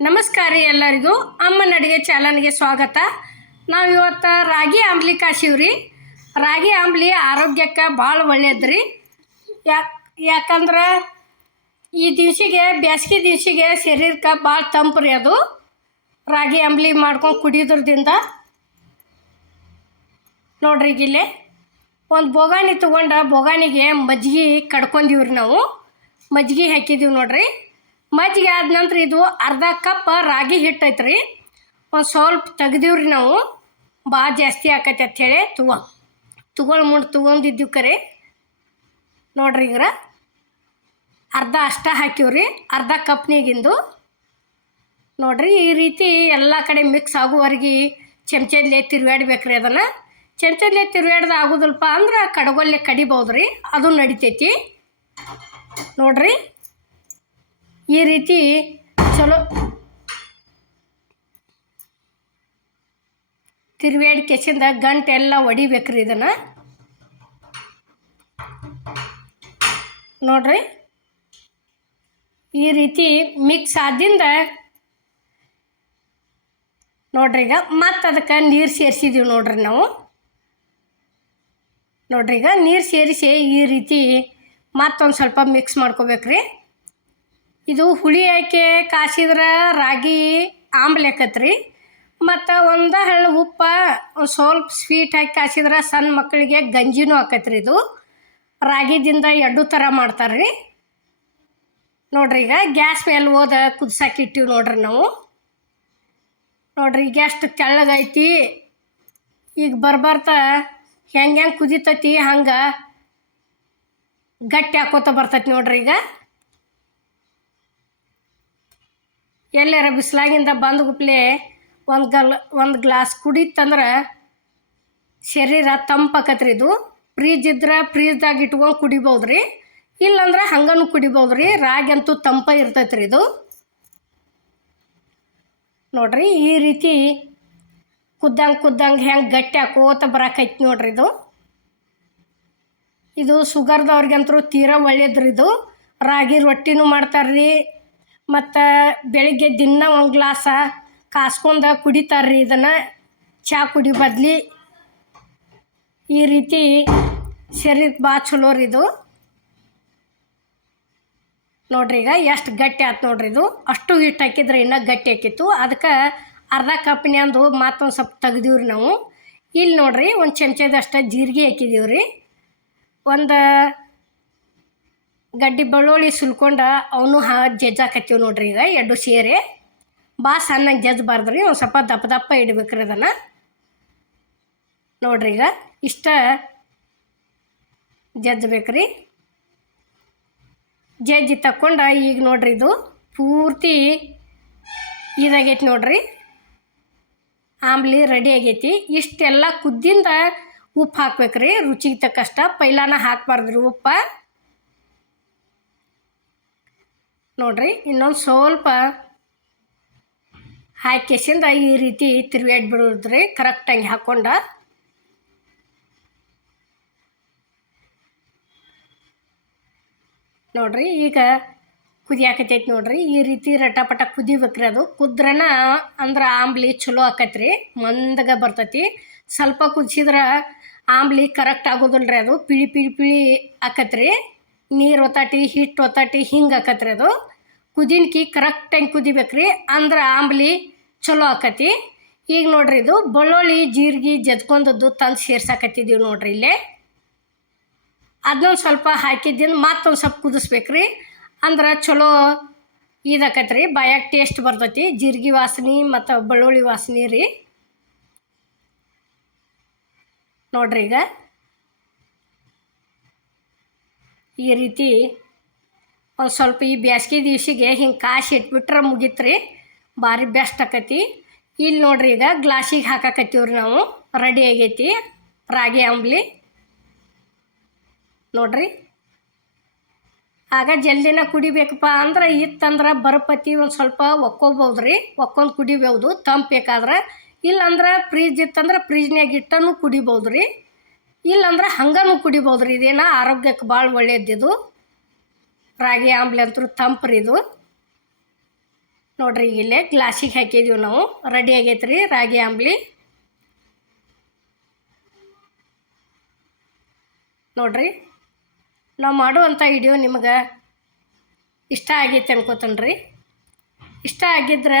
ನಮಸ್ಕಾರ ರೀ ಎಲ್ಲರಿಗೂ. ಅಮ್ಮನ ಅಡುಗೆ ಚಾನಲ್ಗೆ ಸ್ವಾಗತ. ನಾವು ಇವತ್ತು ರಾಗಿ ಆಂಬ್ಲಿ ಕಾಶಿವ್ರಿ ರಾಗಿ ಆಂಬ್ಲಿ ಆರೋಗ್ಯಕ್ಕೆ ಭಾಳ ಒಳ್ಳೇದ್ರಿ ಯಾಕೆ ಯಾಕಂದ್ರೆ ಈ ದಿವ್ಸಿಗೆ ಬೇಸಿಗೆ ದಿವ್ಸಿಗೆ ಶರೀರಕ್ಕೆ ಭಾಳ ತಂಪು ರೀ ಅದು. ರಾಗಿ ಅಂಬ್ಲಿ ಮಾಡ್ಕೊಂಡು ಕುಡಿಯೋದ್ರದಿಂದ. ನೋಡ್ರಿ ಇಲ್ಲಿ ಒಂದು ಬೋಗಾಣಿ ತೊಗೊಂಡು ಬೋಗಾಣಿಗೆ ಮಜ್ಜಿಗೆ ಕಡ್ಕೊಂಡಿವ್ರಿ ನಾವು. ಮಜ್ಜಿಗೆ ಹಾಕಿದ್ದೀವಿ ನೋಡ್ರಿ. ಮಜ್ಜಿಗೆ ಆದ ನಂತರ ಇದು ಅರ್ಧ ಕಪ್ ರಾಗಿ ಹಿಟ್ಟು ರೀ ಒಂದು ಸ್ವಲ್ಪ ತೆಗ್ದೀವ್ರಿ ನಾವು. ಭಾಳ ಜಾಸ್ತಿ ಆಕೈತೆ ಅಂಥೇಳಿ ತುವ ತುಗೊಳ್ ಮುಂದೆ ತೊಗೊಂಡಿದ್ದೀವಿ ಕರೆ. ನೋಡ್ರಿ ಈಗ ಅರ್ಧ ಅಷ್ಟ ಹಾಕಿವ್ರಿ. ಅರ್ಧ ಕಪ್ನಿಗಿಂದು ನೋಡ್ರಿ ಈ ರೀತಿ ಎಲ್ಲ ಕಡೆ ಮಿಕ್ಸ್ ಆಗುವವರೆಗೆ ಚಮಚದಲ್ಲೇ ತಿರುಗಾಡ್ಬೇಕ್ರಿ ಅದನ್ನು. ಚಮಚದಲ್ಲೇ ತಿರುಗಾಡ್ದು ಆಗೋದಲ್ಪ ಅಂದ್ರೆ ಕಡಗೊಲ್ಲೇ ಕಡಿಬೋದು ರೀ ಅದು ನಡಿತೈತಿ. ನೋಡ್ರಿ. ಈ ರೀತಿ ಚಲೋ ತಿರ್ವೇಡ್ ಕೆಸಿಂದ ಗಂಟೆ ಎಲ್ಲ ಹೊಡಿಬೇಕ್ರಿ ಇದನ್ನು. ನೋಡ್ರಿ. ಈ ರೀತಿ ಮಿಕ್ಸ್ ಆದಿಂದ ನೋಡ್ರಿ ಈಗ ಮತ್ತೆ ಅದಕ್ಕೆ ನೀರು ಸೇರಿಸಿದೀವಿ ನೋಡ್ರಿ ನಾವು. ನೋಡ್ರಿ ಈಗ ನೀರು ಸೇರಿಸಿ ಈ ರೀತಿ ಮತ್ತೊಂದು ಸ್ವಲ್ಪ ಮಿಕ್ಸ್ ಮಾಡ್ಕೋಬೇಕ್ರಿ. ಇದು ಹುಳಿ ಹಾಕಿ ಕಾಸಿದ್ರೆ ರಾಗಿ ಆಮ್ಲೆ ಆಕತ್ರಿ ಮತ್ತು ಒಂದು ಹಳ್ಳು ಉಪ್ಪ ಸ್ವಲ್ಪ ಸ್ವೀಟ್ ಹಾಕಿ ಕಾಸಿದ್ರೆ ಸಣ್ಣ ಮಕ್ಕಳಿಗೆ ಗಂಜಿನೂ ಆಕತ್ರಿ ಇದು. ರಾಗಿದಿಂದ ಎಡ್ಡು ಥರ ಮಾಡ್ತಾರೆ ರೀ ನೋಡ್ರಿ ಈಗ ಗ್ಯಾಸ್ ಮೇಲೆ ಹೋದ ಕುದಿಸಾಕಿಟ್ಟಿವಿ ನೋಡ್ರಿ ನಾವು. ನೋಡ್ರಿ ಈಗ ಎಷ್ಟು ತೆಳ್ಳಗೈತಿ. ಈಗ ಬರ್ಬರ್ತಾ ಹೆಂಗೆ ಹೆಂಗೆ ಕುದಿತೈತಿ ಹಂಗೆ ಗಟ್ಟಿ ಹಾಕೋತ ಬರ್ತೈತಿ ನೋಡ್ರಿ ಈಗ. ಎಲ್ಲಾರ ಬಿಸಿಲಾಗಿಂದ ಬಂದ ಗುಪ್ಲೆ ಒಂದು ಗಲ್, ಒಂದು ಗ್ಲಾಸ್ ಕುಡಿತಂದ್ರೆ ಶರೀರ ತಂಪಾಕತ್ರಿ ಇದು. ಫ್ರೀಜ್ ಇದ್ರೆ ಫ್ರೀಜ್ದಾಗ ಇಟ್ಕೊಂಡು ಕುಡಿಬೋದು ರೀ ಇಲ್ಲಂದ್ರೆ ಹಂಗನು ಕುಡಿಬೋದು ರೀ ರಾಗಿ ಅಂತೂ ತಂಪ ಇರ್ತೈತೆ ರೀ ಇದು. ನೋಡ್ರಿ ಈ ರೀತಿ ಕುದ್ದಂಗೆ ಕುದ್ದಂಗೆ ಹೆಂಗೆ ಗಟ್ಟಿ ಹಾಕೋತ ಬರಕೈತಿ ನೋಡ್ರಿ ಇದು. ಇದು ಶುಗರ್ದವ್ರಿಗಂತೂ ತೀರಾ ಒಳ್ಳೇದ್ರಿ ಇದು. ರಾಗಿ ರೊಟ್ಟಿನೂ ಮಾಡ್ತಾರ್ರಿ. ಮತ್ತು ಬೆಳಿಗ್ಗೆ ದಿನ ಒಂದು ಗ್ಲಾಸ ಕಾಸ್ಕೊಂಡು ಕುಡಿತಾರ್ರಿ ಇದನ್ನು. ಚಹಾ ಕುಡಿ ಬದ್ಲಿ. ಈ ರೀತಿ ಶರೀರಕ್ಕೆ ಭಾಳ ಚಲೋ ರೀ ಇದು. ನೋಡ್ರಿ ಈಗ ಎಷ್ಟು ಗಟ್ಟಿ ಆಯ್ತು ನೋಡ್ರಿ ಇದು. ಅಷ್ಟು ಹಿಟ್ಟು ಹಾಕಿದ್ರೆ ಇನ್ನೂ ಗಟ್ಟಿ ಹಾಕಿತ್ತು ಅದಕ್ಕೆ ಅರ್ಧ ಕಪ್ನ್ಯಾಂದು ಮತ್ತೊಂದು ಸ್ವಲ್ಪ ತೆಗ್ದೀವ್ರಿ ನಾವು. ಇಲ್ಲಿ ನೋಡ್ರಿ ಒಂದು ಚಮಚದಷ್ಟು ಜೀರಿಗೆ ಹಾಕಿದೀವಿ ರೀ ಒಂದು ಗಡ್ಡಿ ಬೆಳ್ಳುಳ್ಳಿ ಸುಲ್ಕೊಂಡು ಅವನು ಹಾ ಜಜ್ಜಾಕತ್ತೀವಿ ನೋಡ್ರಿ ಈಗ ಎರಡು ಸೇರಿ. ಭಾಳ ಸಣ್ಣಗೆ ಜಜ್ಜಬಾರ್ದು ರೀ ಒಂದು ಸ್ವಲ್ಪ ದಪ್ಪ ದಪ್ಪ ಇಡ್ಬೇಕ್ರಿ ಅದನ್ನು. ನೋಡ್ರಿ ಈಗ ಇಷ್ಟ ಜಜ್ಬೇಕ್ರಿ ಜಜ್ಜಿ ತಕ್ಕೊಂಡು ಈಗ ನೋಡ್ರಿ ಇದು ಪೂರ್ತಿ ಇದಾಗೈತಿ ನೋಡ್ರಿ. ಆಮ್ಲಿ ರೆಡಿ ಆಗೈತಿ. ಇಷ್ಟೆಲ್ಲ ಕುದ್ದಿಂದ ಉಪ್ಪು ಹಾಕ್ಬೇಕ್ರಿ, ರುಚಿಗೆ ತಕ್ಕಷ್ಟ. ಪೈಲಾನ ಹಾಕ್ಬಾರ್ದ್ರಿ ಉಪ್ಪ. ನೋಡ್ರಿ, ಇನ್ನೊಂದು ಸ್ವಲ್ಪ ಹಾಕಿಸಿಂದ ಈ ರೀತಿ ತಿರುಗಾಡಿ ಬಿಡೋದ್ರಿ ಕರೆಕ್ಟಾಗಿ ಹಾಕ್ಕೊಂಡ ನೋಡ್ರಿ, ಈಗ ಕುದಿಯಾಕತೈತಿ ನೋಡ್ರಿ, ಈ ರೀತಿ ರಟಪಟ ಕುದಿಬೇಕ್ರಿ ಅದು. ಕುದ್ರನ ಅಂದ್ರೆ ಆಂಬ್ಲಿ ಚಲೋ ಆಕೈತ್ರಿ, ಮಂದಗ ಬರ್ತೈತಿ. ಸ್ವಲ್ಪ ಕುದಿಸಿದ್ರೆ ಆಂಬ್ಲಿ ಕರೆಕ್ಟ್ ಆಗೋದಿಲ್ಲ ರೀ ಅದು, ಪಿಳಿ ಪಿಳಿ ಪಿಳಿ ಆಕತ್ರಿ. ನೀರು ಒತ್ತಾಟಿ ಹಿಟ್ಟು ಒತ್ತಾಟಿ, ಹಿಂಗೆ ಆಕತ್ರಿ ಅದು. ಕುದಿನ್ಕಿ ಕುದಿಬೇಕು ರೀ ಅಂದ್ರೆ ಆಂಬ್ಲಿ ಚಲೋ ಆಕತಿ. ಈಗ ನೋಡ್ರಿ ಇದು ಬೆಳ್ಳುಳ್ಳಿ, ಜೀರಿಗೆ ಜದ್ಕೊಂಡದ್ದು ತಂದು ಸೇರ್ಸಾಕತ್ತಿದ್ದೀವಿ ನೋಡ್ರಿ ಇಲ್ಲೇ. ಅದನ್ನೊಂದು ಸ್ವಲ್ಪ ಹಾಕಿದ್ದಿಂದ ಮತ್ತೊಂದು ಸ್ವಲ್ಪ ಕುದಿಸ್ಬೇಕ್ರಿ. ಅಂದ್ರೆ ಚಲೋ ಇದಾಕೈತೆ ರೀ ಬಾಯಾಗ ಟೇಸ್ಟ್ ಬರ್ತೈತಿ. ಜೀರಿಗೆ ವಾಸನೆ ಮತ್ತು ಬೆಳ್ಳುಳ್ಳಿ ವಾಸನೆ ರೀ. ನೋಡ್ರಿ ಈಗ. ಈ ರೀತಿ ಒಂದು ಸ್ವಲ್ಪ ಈ ಬ್ಯಾಸ್ಗೆ ದಿವ್ಸಿಗೆ ಹಿಂಗೆ ಕಾಶಿ ಇಟ್ಬಿಟ್ರೆ ಮುಗೀತ್ರಿ, ಭಾರಿ ಬೆಸ್ಟ್ ಆಕತಿ. ಇಲ್ಲಿ ನೋಡ್ರಿ ಈಗ ಗ್ಲಾಸಿಗೆ ಹಾಕಾಕತ್ತೀವ್ರಿ ನಾವು ರೆಡಿ ಆಗೈತಿ, ರಾಗಿ ಅಂಬ್ಲಿ. ನೋಡ್ರಿ. ಆಗ ಜಲ್ದಿನ ಕುಡಿಬೇಕಪ್ಪ ಅಂದ್ರೆ ಇತ್ತಂದ್ರೆ ಬರಪತಿ ಒಂದು ಸ್ವಲ್ಪ ಒಕ್ಕೋಬೋದು ರೀ ಒಕ್ಕೊಂಡು ಕುಡಿಬೋದು, ತಂಪು ಬೇಕಾದ್ರೆ. ಇಲ್ಲಂದ್ರೆ ಫ್ರೀಜ್ ಇತ್ತಂದ್ರೆ ಫ್ರಿಜ್ನಾಗ ಇಟ್ಟನು ಕುಡಿಬೋದು ರೀ ಇಲ್ಲಂದ್ರೆ ಹಂಗನೂ ಕುಡಿಬೋದು ರೀ ಇದೇನ ಆರೋಗ್ಯಕ್ಕೆ ಭಾಳ ಒಳ್ಳೇದಿದು ರಾಗಿ ಆಂಬ್ಲಿ ಅಂತೂ ತಂಪು ರೀ ಇದು. ನೋಡ್ರಿ ಈಗ ಇಲ್ಲೇ ಗ್ಲಾಸಿಗೆ ಹಾಕಿದೀವಿ ನಾವು. ರೆಡಿ ಆಗೈತೆ ರೀ ರಾಗಿ ಆಂಬ್ಲಿ ನೋಡ್ರಿ, ನಾವು ಮಾಡುವಂಥ ವಿಡಿಯೋ ನಿಮ್ಗೆ ಇಷ್ಟ ಆಗೈತೆ ಅನ್ಕೋತೇನೆ ರೀ ಇಷ್ಟ ಆಗಿದ್ರೆ